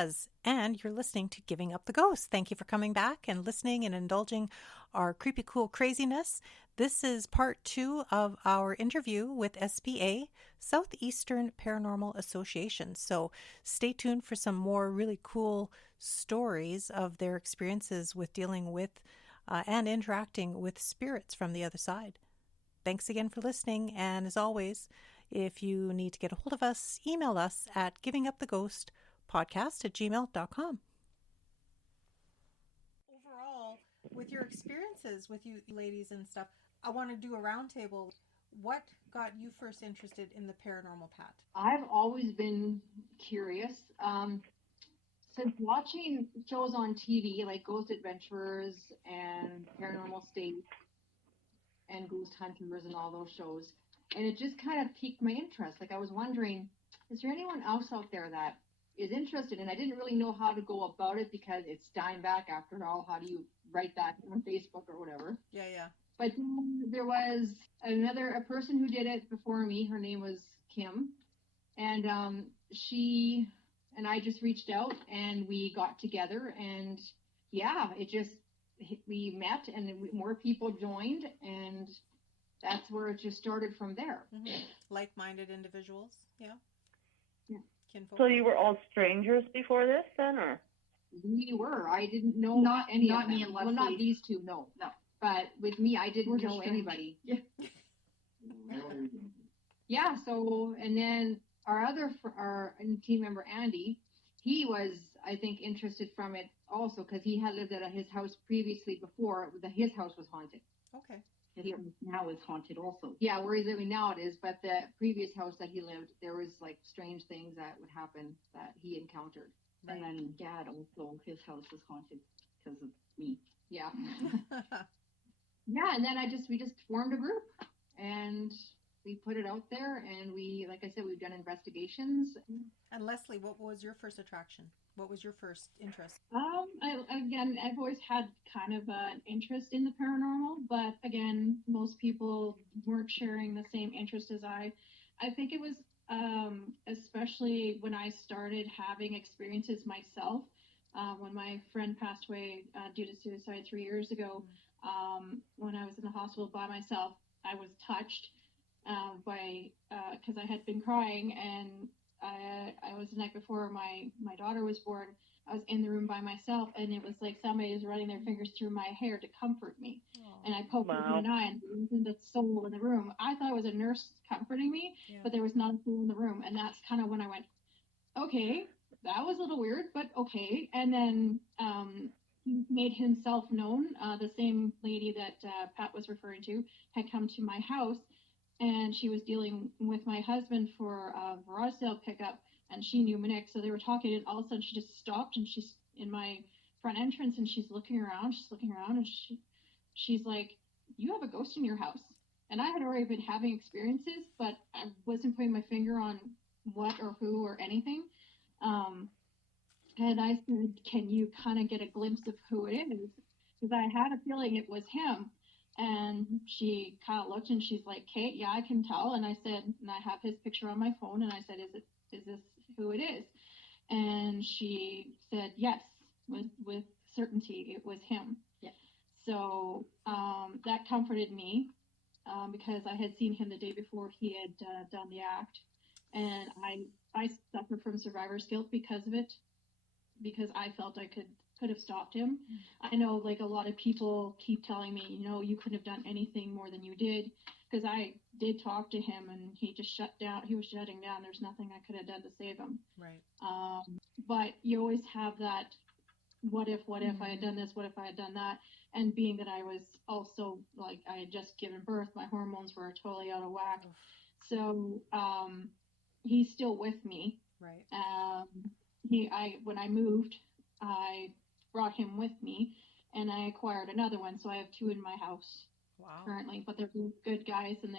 Jas, and you're listening to Giving Up the Ghost. Thank you for coming back and listening and indulging our creepy cool craziness. This is part 2 of our interview with SPA, Southeastern Paranormal Association. So stay tuned for some more really cool stories of their experiences with dealing with and interacting with spirits from the other side. Thanks again for listening, and as always, if you need to get a hold of us, email us at givinguptheghostpodcast@gmail.com. Overall, with your experiences with you ladies and stuff, I want to do a roundtable. What got you first interested in the paranormal, Pat? I've always been curious. Since watching shows on TV like Ghost Adventurers and Paranormal State and Ghost Hunters and all those shows, and it just kind of piqued my interest. Like I was wondering, is there anyone else out there that is interested? And I didn't really know how to go about it because it's Steinbach after all. How do you write that on Facebook or whatever? Yeah. But there was a person who did it before me. Her name was Kim. And she and I just reached out and we got together. And yeah, we met and more people joined. And that's where it just started from there. Mm-hmm. Like-minded individuals, yeah. Kinfolk. So you were all strangers before this, then, or? We were. I didn't know any of them. Well, not these two, no. But with me, I didn't know anybody. Yeah. Yeah. So, and then our team member Andy, he was, I think, interested from it also because he had lived at his house previously before. His house was haunted. Okay. Now is haunted also. Yeah, where he's living now it is, but the previous house that he lived, there was like strange things that would happen that he encountered. Right. And then Dad also, his house was haunted because of me. Yeah. Yeah, and then we just formed a group and we put it out there and we, like I said, we've done investigations. And Leslie, what was your first attraction? What was your first interest? I've always had kind of an interest in the paranormal, but again, most people weren't sharing the same interest as I. I think it was especially when I started having experiences myself. When my friend passed away due to suicide 3 years ago, when I was in the hospital by myself, I was touched because I had been crying, and I was the night before my daughter was born. I was in the room by myself, and it was like somebody was running their fingers through my hair to comfort me. Aww. And I poked her in an eye, and there wasn't a soul in the room. I thought it was a nurse comforting me, but there was not a soul in the room. And that's kind of when I went, okay, that was a little weird, but okay. And then he made himself known. The same lady that Pat was referring to had come to my house, and she was dealing with my husband for a garage sale pickup, and she knew Nick, so they were talking, and all of a sudden she just stopped, and she's in my front entrance, and she's looking around, and she's like, you have a ghost in your house. And I had already been having experiences, but I wasn't putting my finger on what or who or anything. And I said, can you kind of get a glimpse of who it is? Because I had a feeling it was him. And she kind of looked and she's like, Kate, yeah, I can tell. And I said, and I have his picture on my phone. And I said, is this who it is? And she said, yes, with certainty, it was him. Yeah. So that comforted me because I had seen him the day before he had done the act. And I suffered from survivor's guilt because of it, because I felt I could have stopped him. I know, like, a lot of people keep telling me, you couldn't have done anything more than you did, because I did talk to him and he just shut down. He was shutting down. There's nothing I could have done to save him. Right. But you always have that, what if I had done this, what if I had done that? And being that I was also, like, I had just given birth, my hormones were totally out of whack. Oof. So he's still with me. Right. When I moved, I brought him with me, and I acquired another one, so I have 2 in my house. Wow. Currently, but they're both good guys, and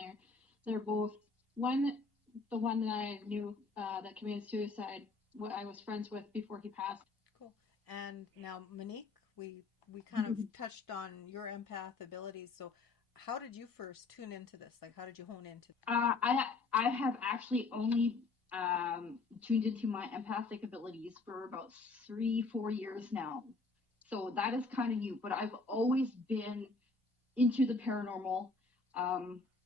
they're both the one that I knew that committed suicide, what I was friends with before he passed. Cool. And now, Monique, we kind of touched on your empath abilities. So how did you first tune into this? Like, how did you hone into it? I have actually only tuned into my empathic abilities for about 3-4 years now. So that is kind of new, but I've always been into the paranormal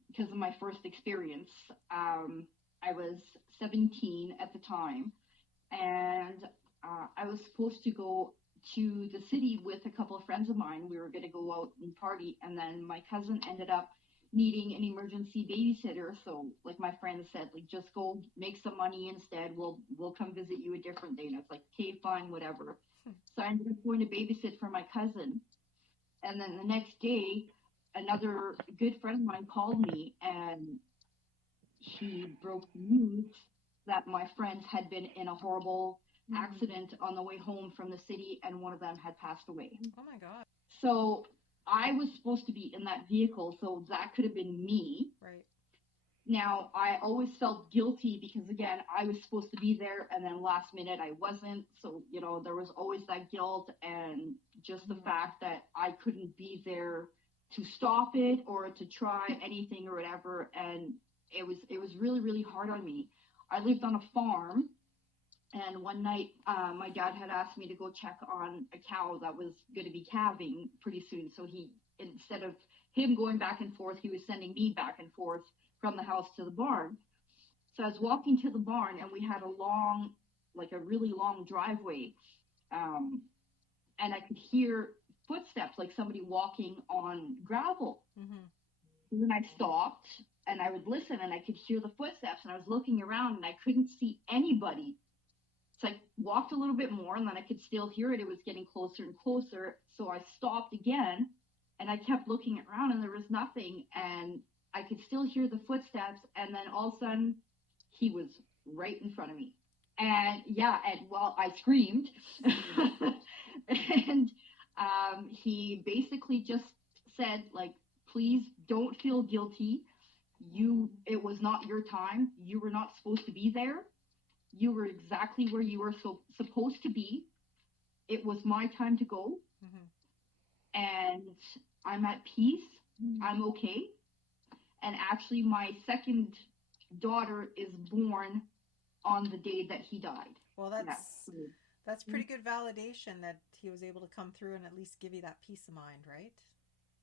because of my first experience. I was 17 at the time, and I was supposed to go to the city with a couple of friends of mine. We were going to go out and party, and then my cousin ended up needing an emergency babysitter. So like my friend said, like, just go make some money instead. We'll come visit you a different day. And I was like, okay, fine, whatever. So I ended up going to babysit for my cousin. And then the next day, another good friend of mine called me, and he broke the news that my friends had been in a horrible accident on the way home from the city, and one of them had passed away. Oh my God. So I was supposed to be in that vehicle, so that could have been me. Right. Now, I always felt guilty because, again, I was supposed to be there, and then last minute I wasn't. So, you know, there was always that guilt, and just the fact that I couldn't be there to stop it or to try anything or whatever. And it was really, really hard on me. I lived on a farm, and one night my dad had asked me to go check on a cow that was going to be calving pretty soon. So he, instead of him going back and forth, he was sending me back and forth from the house to the barn. So I was walking to the barn, and we had a really long driveway. And I could hear footsteps, like somebody walking on gravel. And then I stopped, and I would listen, and I could hear the footsteps, and I was looking around, and I couldn't see anybody. So I walked a little bit more, and then I could still hear it. It was getting closer and closer. So I stopped again, and I kept looking around, and there was nothing. And I could still hear the footsteps. And then all of a sudden, he was right in front of me. And I screamed. And he basically just said, like, please don't feel guilty. It was not your time. You were not supposed to be there. You were exactly where you were supposed to be. It was my time to go. And I'm at peace. I'm okay. And actually, my second daughter is born on the day that he died. Well, that's pretty good validation that he was able to come through and at least give you that peace of mind, right?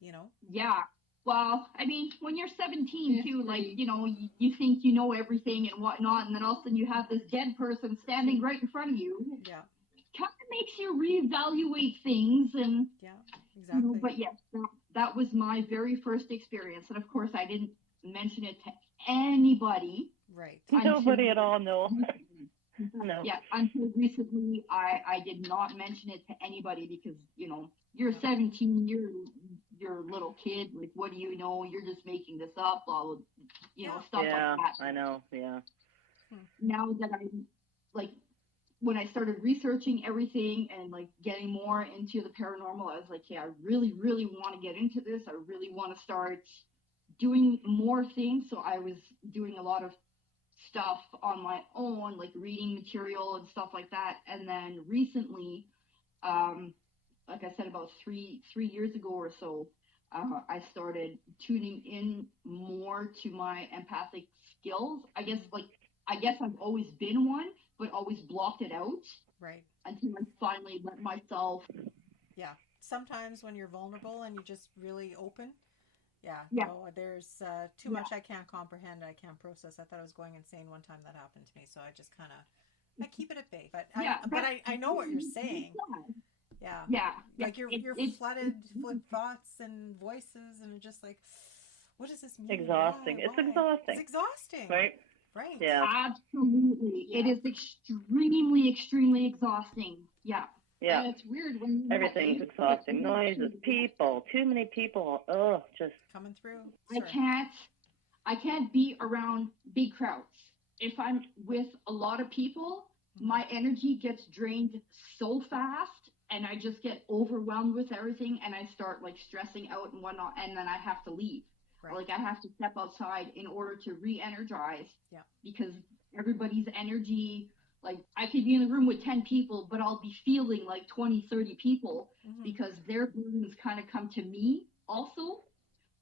You know? Yeah. Well, I mean, when you're 17 too, like, you know, you think you know everything and whatnot, and then all of a sudden you have this dead person standing right in front of you. Yeah. Kind of makes you reevaluate things. And yeah, exactly. You know, but yes, that was my very first experience. And of course, I didn't mention it to anybody. Right. Nobody at all, no. No. Yeah, until recently, I did not mention it to anybody because, you know, you're 17, you're a little kid. Like, what do you know? You're just making this up, all of, you know, stuff like that. Yeah, I know, yeah. Now that I'm, like, when I started researching everything and, like, getting more into the paranormal, I was like, yeah, I really, really want to get into this. I really want to start doing more things. So I was doing a lot of stuff on my own, like reading material and stuff like that. And then recently, like I said, about three years ago or so, I started tuning in more to my empathic skills. I guess I've always been one, but always blocked it out. Right. Until I finally let myself. Yeah. Sometimes when you're vulnerable and you just really open. Yeah. No, there's too much I can't comprehend. I can't process. I thought I was going insane one time that happened to me. So I just kind of, I keep it at bay. But I know what you're saying. Yeah. Yeah. Like you're flooded with thoughts and voices, and you're just like, what does this mean? Exhausting. Why? It's exhausting. It's exhausting. Right? Right. Yeah. Absolutely. Yeah. It is extremely, extremely exhausting. Yeah. Yeah. And it's weird when everything's exhausting. Noises, people, too many people. Oh, just coming through. I can't be around big crowds. If I'm with a lot of people, my energy gets drained so fast, and I just get overwhelmed with everything, and I start like stressing out and whatnot, and then I have to leave. Right. Like I have to step outside in order to re-energize. Yeah. Because everybody's energy, like I could be in a room with 10 people, but I'll be feeling like 20, 30 people because their burdens kind of come to me also,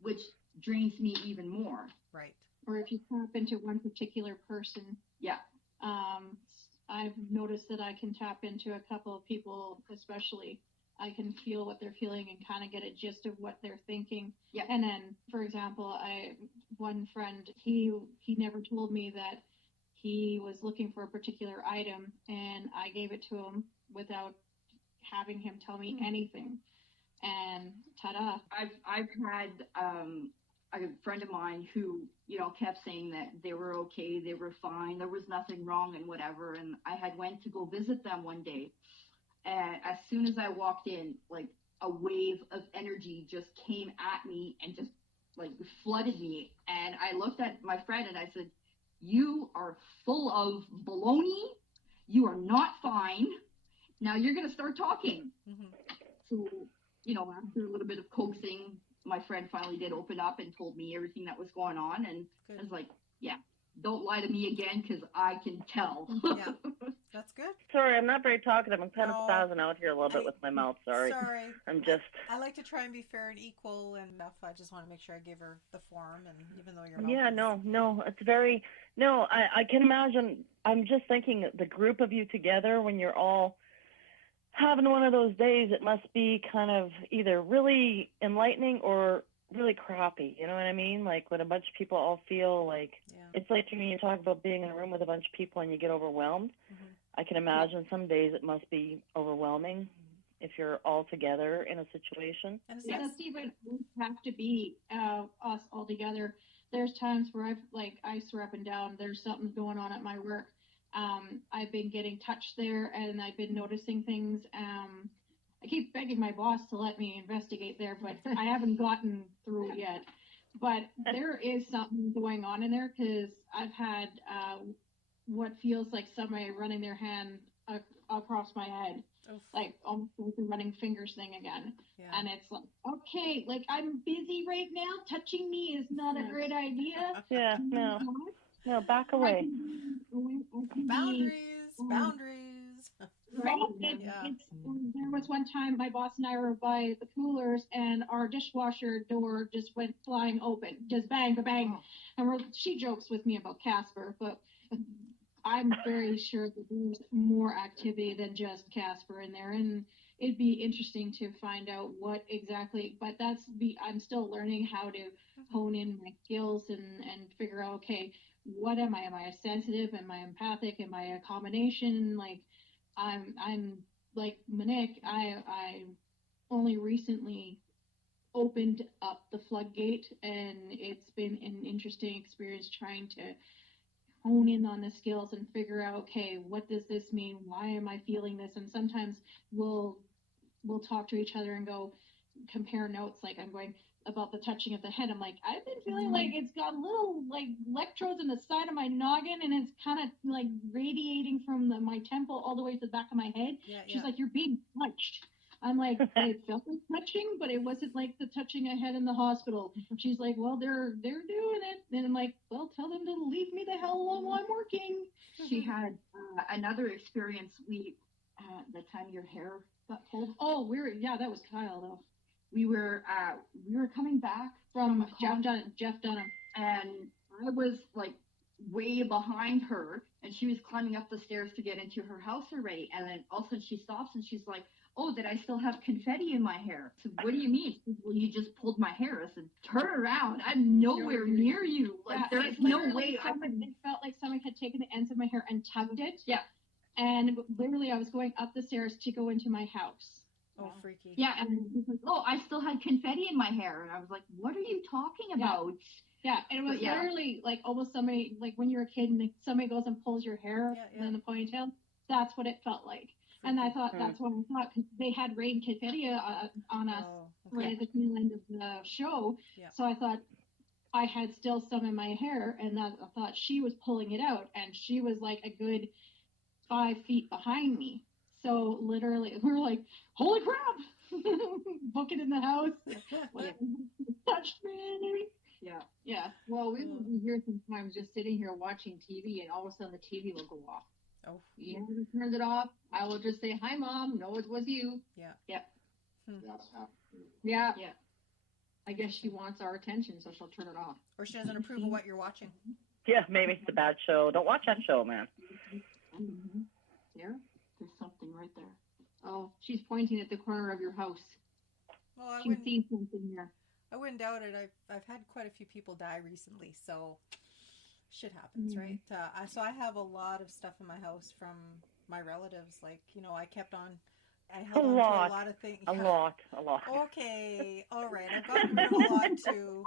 which drains me even more. Right. Or if you tap into one particular person. Yeah. I've noticed that I can tap into a couple of people, especially. I can feel what they're feeling and kind of get a gist of what they're thinking. Yeah. And then, for example, one friend, he never told me that he was looking for a particular item, and I gave it to him without having him tell me anything. And ta-da! I've had a friend of mine who, you know, kept saying that they were okay, they were fine, there was nothing wrong and whatever. And I had went to go visit them one day, and as soon as I walked in, like a wave of energy just came at me and just like flooded me. And I looked at my friend and I said, "You are full of baloney. You are not fine. Now you're going to start talking." Mm-hmm. So, you know, after a little bit of coaxing, my friend finally did open up and told me everything that was going on. And Good. I was like, yeah, don't lie to me again, because I can tell. Yeah, that's good. Sorry, I'm not very talkative. I'm kind No, of spazzing out here a little bit with my mouth. Sorry. I'm just... I like to try and be fair and equal and enough. I just want to make sure I give her the forum, and even though your mouth Yeah, is... no, it's very... No, I can imagine. I'm just thinking the group of you together when you're all having one of those days, it must be kind of either really enlightening or really crappy. You know what I mean? Like when a bunch of people all feel like... Yeah. It's like when you talk about being in a room with a bunch of people and you get overwhelmed. Mm-hmm. I can imagine some days it must be overwhelming if you're all together in a situation. And It doesn't even have to be us all together. There's times where I swear up and down, there's something going on at my work. I've been getting touched there, and I've been noticing things. I keep begging my boss to let me investigate there, but I haven't gotten through it yet. But there is something going on in there, because I've had what feels like somebody running their hand across my head. Oof. Like almost like the running fingers thing again. Yeah. And it's like, okay, like I'm busy right now. Touching me is not a great idea. Yeah, no, back away. Boundaries. Right? Yeah. There was one time my boss and I were by the coolers, and our dishwasher door just went flying open, just bang, bang. And she jokes with me about Casper, but I'm very sure that there's more activity than just Casper in there, and it'd be interesting to find out what exactly. But I'm still learning how to hone in my skills and figure out, okay, what am I? Am I a sensitive? Am I empathic? Am I a combination? Like I'm like Monique. I only recently opened up the floodgate, and it's been an interesting experience trying to hone in on the skills and figure out, okay, what does this mean? Why am I feeling this? And sometimes we'll talk to each other and go compare notes. Like I'm going about the touching of the head. I'm like, I've been feeling like it's got little like electrodes in the side of my noggin, and it's kind of like radiating from my temple all the way to the back of my head. Yeah, She's like, you're being touched. I'm like, it felt like touching, but it wasn't like the touching I had in the hospital. She's like, well, they're doing it. And I'm like, well, tell them to leave me the hell alone while I'm working. She had another experience. The time your hair got pulled. Oh, that was Kyle though. We were coming back from Jeff Dunham, and I was like way behind her, and she was climbing up the stairs to get into her house already. And then all of a sudden she stops and she's like, "Oh, did I still have confetti in my hair?" I said, "What do you mean?" She said, "Well, you just pulled my hair." I said, "Turn around. I'm nowhere near you. Like, there's no way." It felt like someone had taken the ends of my hair and tugged it. Yeah. And literally, I was going up the stairs to go into my house. Oh, freaky. Yeah, and he was like, "Oh, I still had confetti in my hair." And I was like, "What are you talking about?" Yeah, and it was literally like almost somebody, like when you're a kid and somebody goes and pulls your hair in the ponytail. That's what it felt like. And I thought that's what I thought, because they had rain confetti on us right at the tail end of the show. Yeah. So I thought I had still some in my hair, and I thought she was pulling it out, and she was like a good 5 feet behind me. So literally, we were like, "Holy crap!" Book it in the house. Touched me. Yeah. Well, we will be here sometimes just sitting here watching TV, and all of a sudden the TV will go off. Oh. You haven't turned it off. I will just say, "Hi, Mom. No, it was you." Yeah. Yep. Yeah. I guess she wants our attention, so she'll turn it off. Or she doesn't approve of what you're watching. Yeah, maybe it's a bad show. Don't watch that show, man. Mm-hmm. There? There's something right there. Oh, she's pointing at the corner of your house. Well, I She sees something there. wouldn't doubt it. I've had quite a few people die recently, so shit happens, right? So I have a lot of stuff in my house from my relatives. Like, I held on to a lot of things. A lot. Okay, all right. I've gotten rid of a lot too.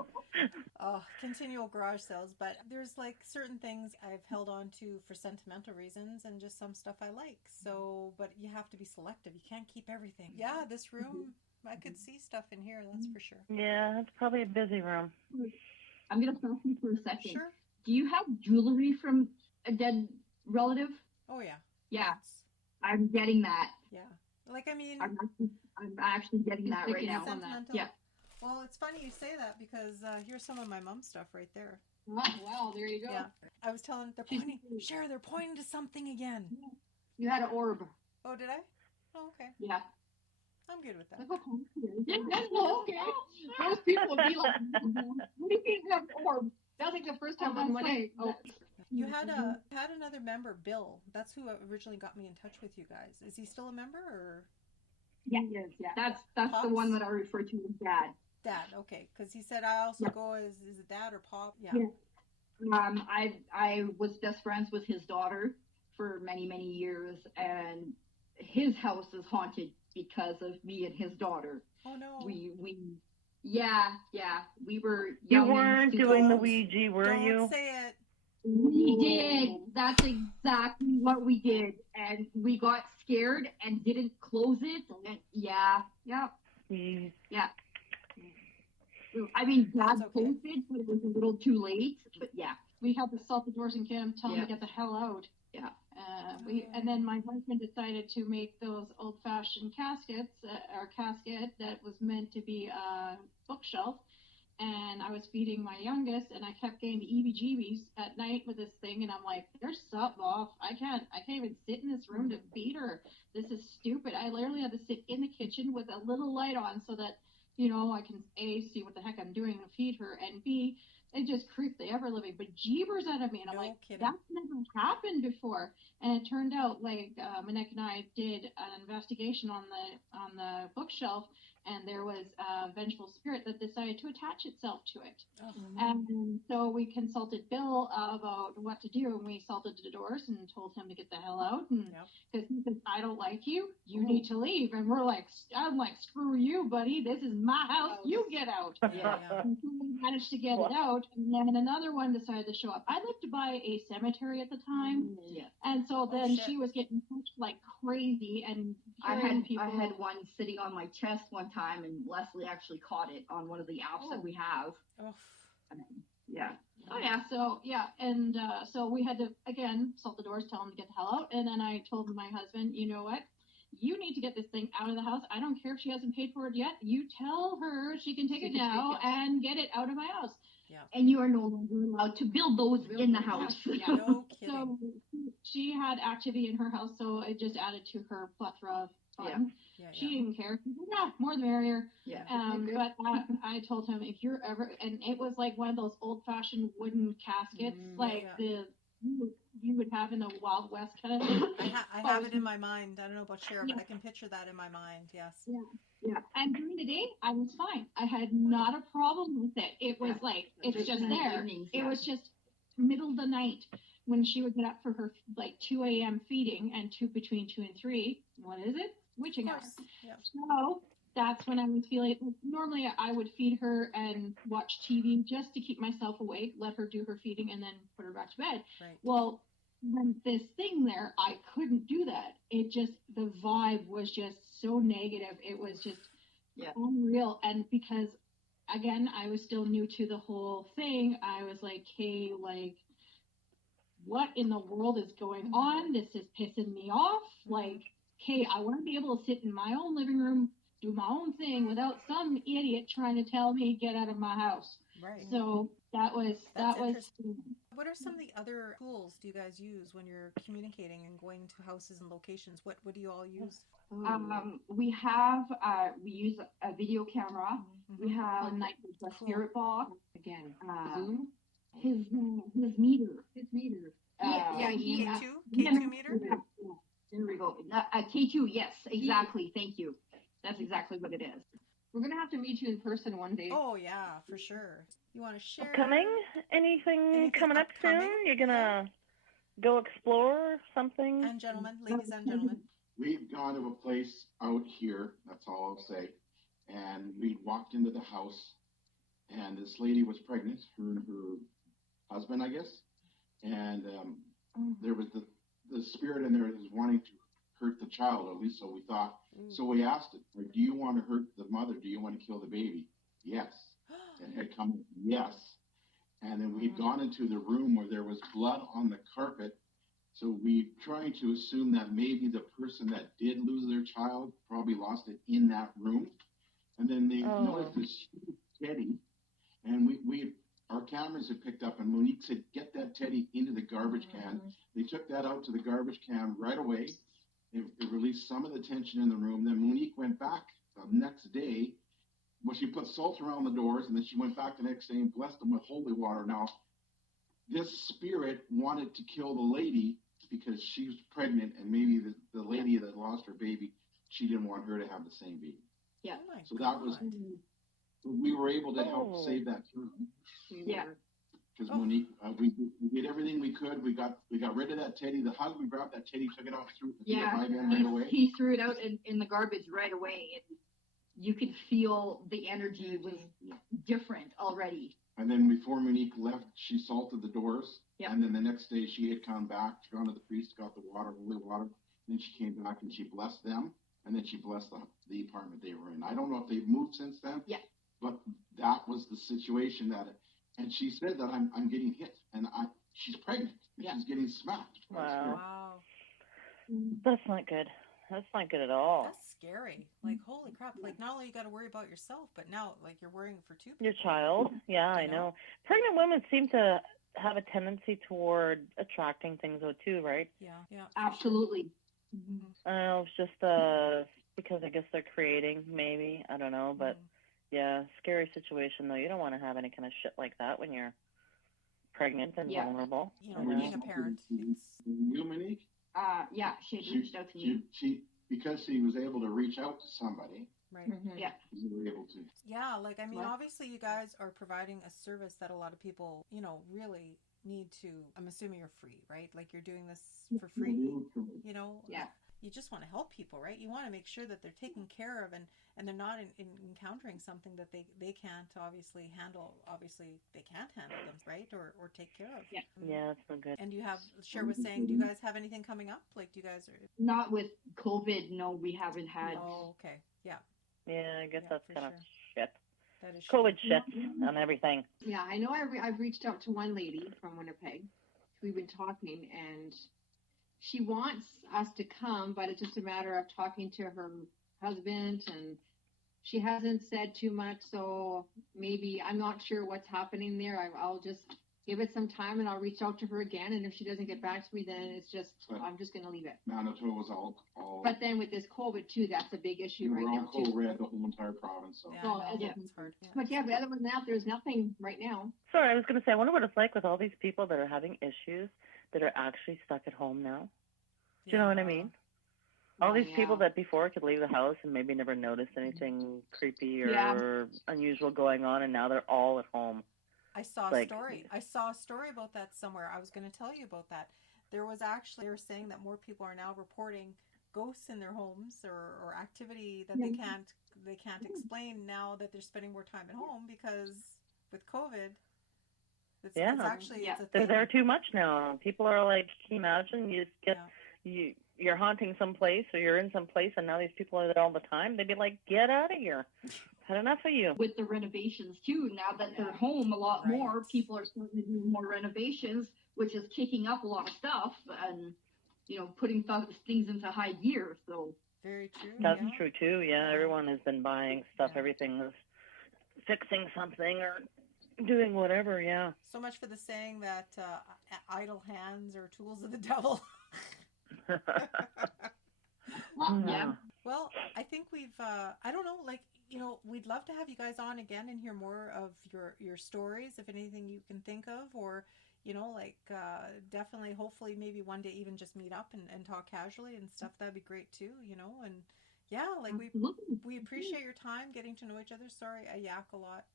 Continual garage sales, but there's like certain things I've held on to for sentimental reasons and just some stuff I like. So, but you have to be selective. You can't keep everything. Yeah, this room, I could see stuff in here, that's for sure. Yeah, it's probably a busy room. I'm going to stop you for a second. Sure. Do you have jewelry from a dead relative? Oh, yeah. Yeah. I'm getting that. Yeah. Like, I mean, I'm actually getting that right now. Sentimental. Yeah. Well, it's funny you say that because here's some of my mom's stuff right there. Wow, there you go. Yeah. I was telling, they're pointing to something again. You had an orb. Oh, did I? Oh, okay. Yeah. I'm good with that. Okay. Most people would be like, what do you mean you have an orb? That's like the first time I'm like, oh. You had another member, Bill. That's who originally got me in touch with you guys. Is he still a member or? Yeah, he is. Yeah. That's Pops? the one that I refer to as Dad. Dad, okay, because he said I also go as is it Dad or Pop? Yeah. I was best friends with his daughter for many years, and his house is haunted because of me and his daughter. Oh no. We we were young. You weren't doing the Ouija, were you? Don't say it. We did. That's exactly what we did, and we got scared and didn't close it. And yeah. I mean, Dad closed it, but it was a little too late. But yeah, We had to salt the doors and tell him to get the hell out. Yeah. And then my husband decided to make those old-fashioned caskets, or casket that was meant to be a bookshelf. And I was feeding my youngest, and I kept getting the EBGBs at night with this thing, and I'm like, "There's something off. I can't even sit in this room to feed her. This is stupid." I literally had to sit in the kitchen with a little light on so that, I can A, see what the heck I'm doing to feed her, and B, it just creeped the ever-living bejeebers out of me. And I'm like, kidding. That's never happened before. And it turned out, like, Manek and I did an investigation on the bookshelf, and there was a vengeful spirit that decided to attach itself to it. And so we consulted Bill about what to do, and we salted the doors and told him to get the hell out. And because he said, "I don't like you. You need to leave." And I'm like, "Screw you, buddy. This is my house. You get out." And so we managed to get it out. And then another one decided to show up. I lived by a cemetery at the time. And so then she was getting pushed like crazy, and I had one sitting on my chest one time, and Leslie actually caught it on one of the apps that we have. So we had to again salt the doors, tell him to get the hell out, and then I told my husband, "You know what? You need to get this thing out of the house. I don't care if she hasn't paid for it yet. You tell her she can take it now and get it out of my house." And you are no longer allowed to build those in the house. No kidding. So she had activity in her house, so it just added to her plethora of fun. She didn't care. More the merrier. But I told him, if you're ever, and it was like one of those old-fashioned wooden caskets, you would have in the Wild West kind of thing. I have it in my mind. I don't know about Cher, but I can picture that in my mind. Yes. And during the day, I was fine. I had not a problem with it. It was like, it's just there. It was just middle of the night when she would get up for her like 2 a.m. feeding, and between 2 and 3. What is it? Witching hour. So that's when I was feeling, normally I would feed her and watch TV just to keep myself awake, let her do her feeding, and then put her back to bed. Well, when this thing there, I couldn't do that. It just, the vibe was just so negative. It was just unreal. And because, again, I was still new to the whole thing, I was like, hey, like, what in the world is going on? This is pissing me off. Like, hey, I want to be able to sit in my own living room, do my own thing without some idiot trying to tell me get out of my house. So that was What are some of the other tools do you guys use when you're communicating and going to houses and locations? What do you all use? We use a video camera. We have a spirit box. Again, Zoom. His meter. His meter. K2 meter? Yeah, there we go. K2, yes, exactly. Thank you. That's exactly what it is. We're going to have to meet you in person one day. Oh, yeah, for sure. You want to share? Upcoming? Anything coming up upcoming? soon? You're going to go explore something? And gentlemen, ladies and gentlemen. We've gone to a place out here, that's all I'll say, and we walked into the house, and this lady was pregnant, her and her husband, I guess, and there was the spirit in there that was wanting to hurt the child, at least so we thought. So we asked it, do you want to hurt the mother? Do you want to kill the baby? Yes. And had come, yes. And then we'd gone into the room where there was blood on the carpet. So we tried to assume that maybe the person that did lose their child probably lost it in that room. And then they noticed this huge teddy. And our cameras had picked up, and Monique said, get that teddy into the garbage can. They took that out to the garbage can right away. It released some of the tension in the room. Then Monique went back the next day. Well, she put salt around the doors, and then she went back the next day and blessed them with holy water. Now, this spirit wanted to kill the lady because she was pregnant, and maybe the lady that lost her baby, she didn't want her to have the same baby. Yeah. So that was, we were able to help save that child. Yeah. Because Monique, we did everything we could. We got rid of that teddy. The hug, we grabbed that teddy, took it off, threw it right away. He threw it out in the garbage right away. And you could feel the energy was different already. And then before Monique left, she salted the doors. Yep. And then the next day she had come back, gone to the priest, got the water, holy water. Then she came back and she blessed them. And then she blessed the apartment they were in. I don't know if they've moved since then. Yeah. But that was the situation and she said that I'm getting hit, and she's pregnant, and she's getting smacked. Wow. That's not good. That's not good at all. That's scary. Like, holy crap. Like, not only you got to worry about yourself, but now, like, you're worrying for two people. Your child. Yeah, I know. Pregnant women seem to have a tendency toward attracting things, though, too, right? Yeah. Absolutely. I don't know. It's just because I guess they're creating, maybe. I don't know, but... Yeah, scary situation, though. You don't want to have any kind of shit like that when you're pregnant and vulnerable. You know, being a parent. You, Monique? Yeah, she had reached out to me. She because she was able to reach out to somebody. Right. Yeah. You were able to. Yeah, like, I mean, obviously you guys are providing a service that a lot of people, you know, really need to, I'm assuming you're free, right? Like, you're doing this for free, you know? Yeah. You just want to help people, right? You want to make sure that they're taken care of and they're not encountering something that they can't obviously handle. Obviously, they can't handle them, right? Or take care of. Yeah. Yeah, that's no good. And do you have, Cher was saying, do you guys have anything coming up? Like, do you guys are... Not with COVID, no, we haven't had. Oh, okay. Yeah. Yeah, I guess that's kind of shit. That is COVID shit on everything. Yeah, I know I've reached out to one lady from Winnipeg. We've been talking, and she wants us to come, but it's just a matter of talking to her husband, and she hasn't said too much, so maybe I'm not sure what's happening there. I'll just give it some time, and I'll reach out to her again, and if she doesn't get back to me, then it's just, I'm just going to leave it. Manitoba was all... But then with this COVID, too, that's a big issue right now, too. We're all the whole entire province, so... It's hard. But yeah, but other than that, there's nothing right now. Sorry, I was going to say, I wonder what it's like with all these people that are having issues that are actually stuck at home now. Do you know what I mean? All these people that before could leave the house and maybe never noticed anything creepy or unusual going on, and now they're all at home. I saw a story. I saw a story about that somewhere. I was going to tell you about that. There was actually, they were saying that more people are now reporting ghosts in their homes or activity that they can't explain now that they're spending more time at home because with COVID, it's actually it's a thing. They're there too much now. People are like, can you imagine? You just get you're haunting some place or you're in some place and now these people are there all the time. They'd be like, get out of here. Had enough of you. With the renovations too, now that they're home a lot more, people are starting to do more renovations, which is kicking up a lot of stuff and, you know, putting things into high gear. So very true. That's true too. Yeah, everyone has been buying stuff. Everything is fixing something or doing whatever. Yeah. So much for the saying that idle hands are tools of the devil. Well, I think we've, I don't know, like, we'd love to have you guys on again and hear more of your stories, if anything you can think of, or, like, definitely, hopefully, maybe one day even just meet up and talk casually and stuff. That'd be great too, and yeah, like we appreciate your time getting to know each other. Sorry, I yak a lot.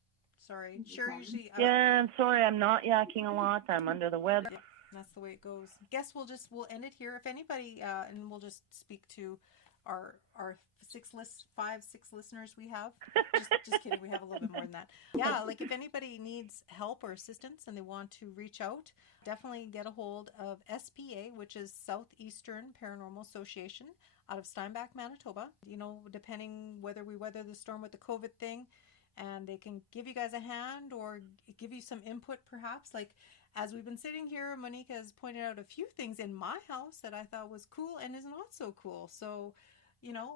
Sorry. Sure, usually. Yeah, I'm sorry, I'm not yakking a lot. I'm under the weather. Yeah, that's the way it goes. Guess we'll end it here. If anybody, and we'll just speak to our 6 listeners we have. Just kidding. We have a little bit more than that. Yeah, like if anybody needs help or assistance and they want to reach out, definitely get a hold of SPA, which is Southeastern Paranormal Association, out of Steinbach, Manitoba. Depending whether we weather the storm with the COVID thing, and they can give you guys a hand or give you some input, perhaps. Like, as we've been sitting here, Monica has pointed out a few things in my house that I thought was cool and is not so cool. So,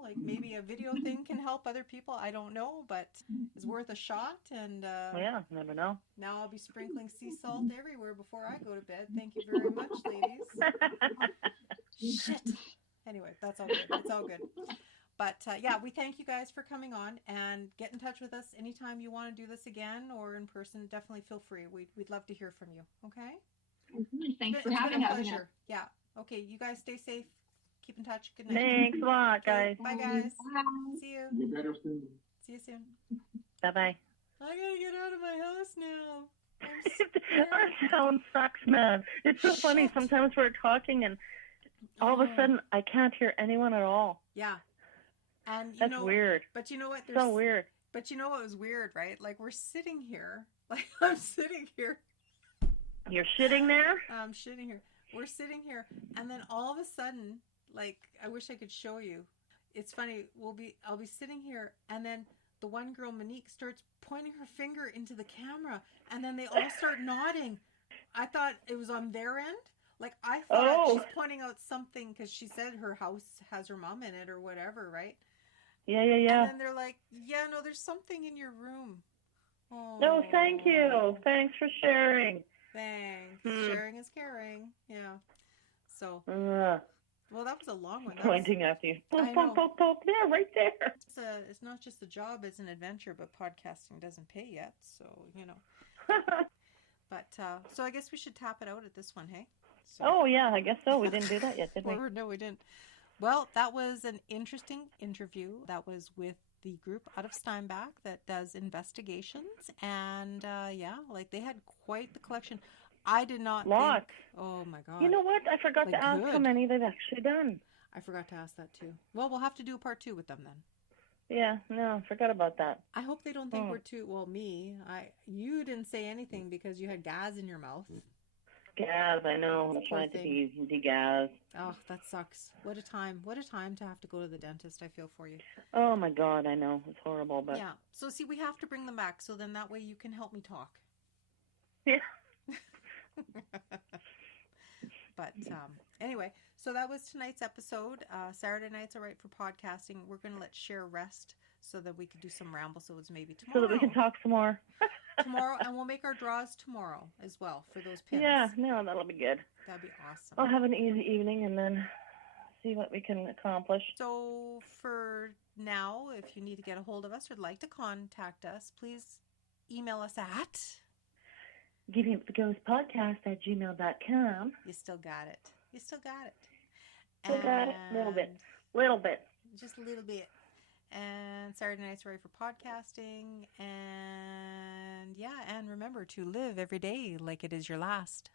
like maybe a video thing can help other people. I don't know, but it's worth a shot. And yeah, never know. Now I'll be sprinkling sea salt everywhere before I go to bed. Thank you very much, ladies. Shit. Anyway, that's all good. It's all good. But yeah, we thank you guys for coming on, and get in touch with us anytime you want to do this again or in person. Definitely feel free. We'd love to hear from you. Okay? Thanks for having us. Yeah. Okay, you guys stay safe. Keep in touch. Good night. Thanks a lot, guys. Bye, guys. Bye. See you. Get better soon. See you soon. Bye-bye. I gotta get out of my house now. Our sound sucks, man. It's so funny. Sometimes we're talking and all of a sudden I can't hear anyone at all. Yeah. And that's weird. But you know what? So weird. But you know what was weird, right? Like, we're sitting here. Like, I'm sitting here. You're shitting there? I'm shitting here. We're sitting here. And then all of a sudden, like, I wish I could show you. It's funny. I'll be sitting here, and then the one girl, Monique, starts pointing her finger into the camera, and then they all start nodding. I thought it was on their end. Like, I thought she's pointing out something because she said her house has her mom in it or whatever, right? Yeah. And then they're like, yeah, no, there's something in your room. Oh. No, thank you. Thanks for sharing. Thanks. Sharing is caring. Yeah. So, well, that was a long one. Pointing at you. Poke, there, right there. It's not just a job, it's an adventure, but podcasting doesn't pay yet, so, But, so I guess we should tap it out at this one, hey? So. Oh, yeah, I guess so. We didn't do that yet, did we? No, we didn't. Well, that was an interesting interview. That was with the group out of Steinbach that does investigations. And, yeah, like, they had quite the collection. I did not think... Oh, my God. You know what? I forgot to ask how many they've actually done. I forgot to ask that, too. Well, we'll have to do a part 2 with them, then. Yeah, no, forgot about that. I hope they don't think we're too... Well, me. You didn't say anything because you had gas in your mouth. Gas, I know. I'm trying to de-gas. Oh, that sucks. What a time. What a time to have to go to the dentist. I feel for you. Oh, my God, I know. It's horrible, but... Yeah. So, see, we have to bring them back, so then that way you can help me talk. Yeah. But anyway, so that was tonight's episode. Saturday nights are right for podcasting. We're going to let Cher rest so that we could do some ramble-sodes maybe tomorrow. So that we can talk some more. Tomorrow, and we'll make our draws tomorrow as well for those pins. Yeah, no, that'll be good. That'd be awesome. I'll have an easy evening and then see what we can accomplish. So for now, if you need to get a hold of us or like to contact us, please email us at Givinguptheghostpodcast@gmail.com. You still got it. You still got it. Still got it. Little bit. Just a little bit. And Saturday nights are right for podcasting. And yeah, and remember to live every day like it is your last.